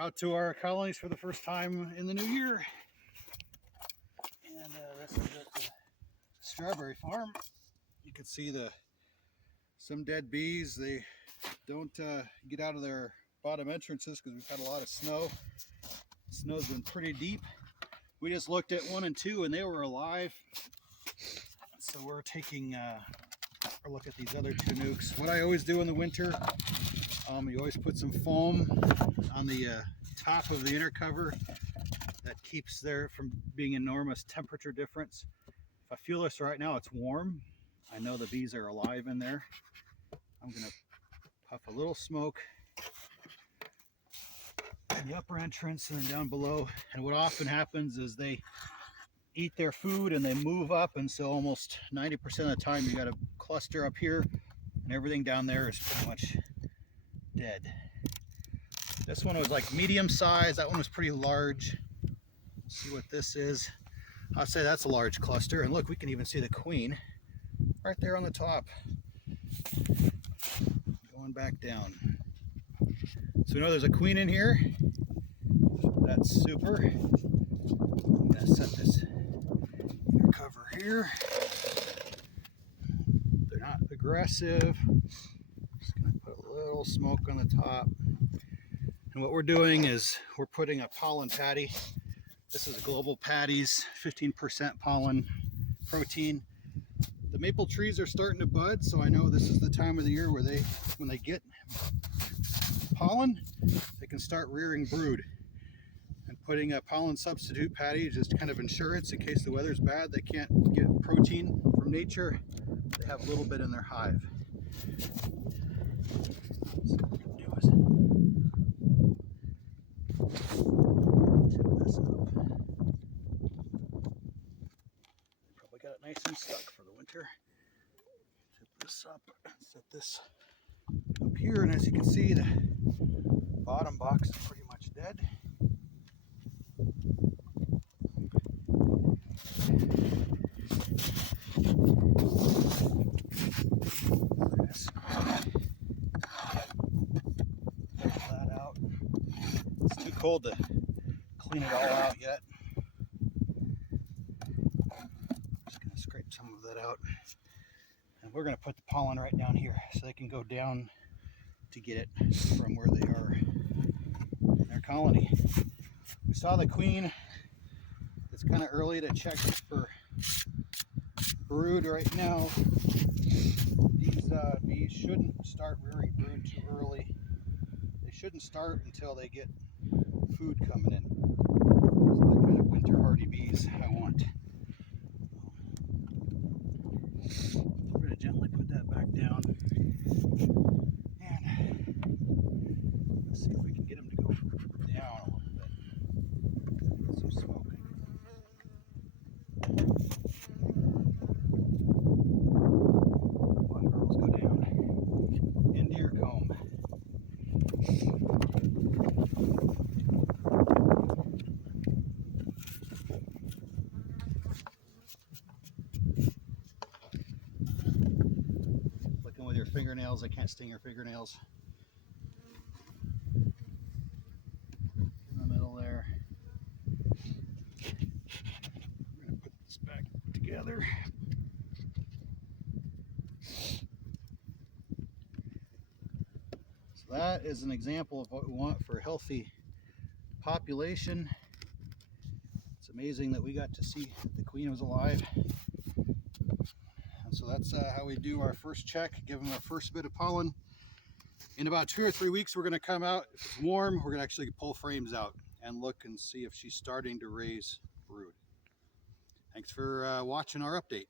Out to our colonies for the first time in the new year. And this is at the strawberry farm. You can see some dead bees. They don't get out of their bottom entrances because we've had a lot of snow. The snow's been pretty deep. We just looked at 1 and 2 and they were alive. So we're taking a look at these other 2 nukes. What I always do in the winter, you always put some foam on the top of the inner cover. That keeps there from being enormous temperature difference. If I feel this right now, it's warm. I know the bees are alive in there. I'm gonna puff a little smoke in the upper entrance and then down below. And what often happens is they eat their food and they move up, and so almost 90% of the time you got a cluster up here and everything down there is pretty much dead. This one was like medium size. That one was pretty large. Let's see what this is. I'd say that's a large cluster. And look, we can even see the queen right there on the top. Going back down. So we know there's a queen in here. That's super. I'm gonna set this inner cover here. They're not aggressive. Just gonna put a little smoke on the top. And what we're doing is we're putting a pollen patty. This is Global Patties, 15% pollen protein. The maple trees are starting to bud, so I know this is the time of the year where when they get pollen, they can start rearing brood. And putting a pollen substitute patty is just kind of insurance in case the weather's bad. They can't get protein from nature. They have a little bit in their hive. So what we can do is tip this up. Probably got it nice and stuck for the winter. Tip this up, set this up here, and as you can see, the bottom box is pretty much dead. That out. It's too cold to clean it all out yet. Just gonna scrape some of that out. And we're gonna put the pollen right down here so they can go down to get it from where they are in their colony. We saw the queen. It's kind of early to check for brood right now. These bees shouldn't start rearing brood too early. They shouldn't start until they get food coming in. So the kind of winter hardy bees I want. We're going to gently put that back down. And let's see if we can get them to go down a little bit. Get some smoke. Come on, girls, go down into your comb. Looking with your fingernails, I can't sting your fingernails. In the middle there. We're going to put this back together. So that is an example of what we want for a healthy population. It's amazing that we got to see that the queen was alive. And so that's how we do our first check, give them our first bit of pollen. In about 2 or 3 weeks, we're going to come out. If it's warm, we're going to actually pull frames out and look and see if she's starting to raise brood. Thanks for watching our update.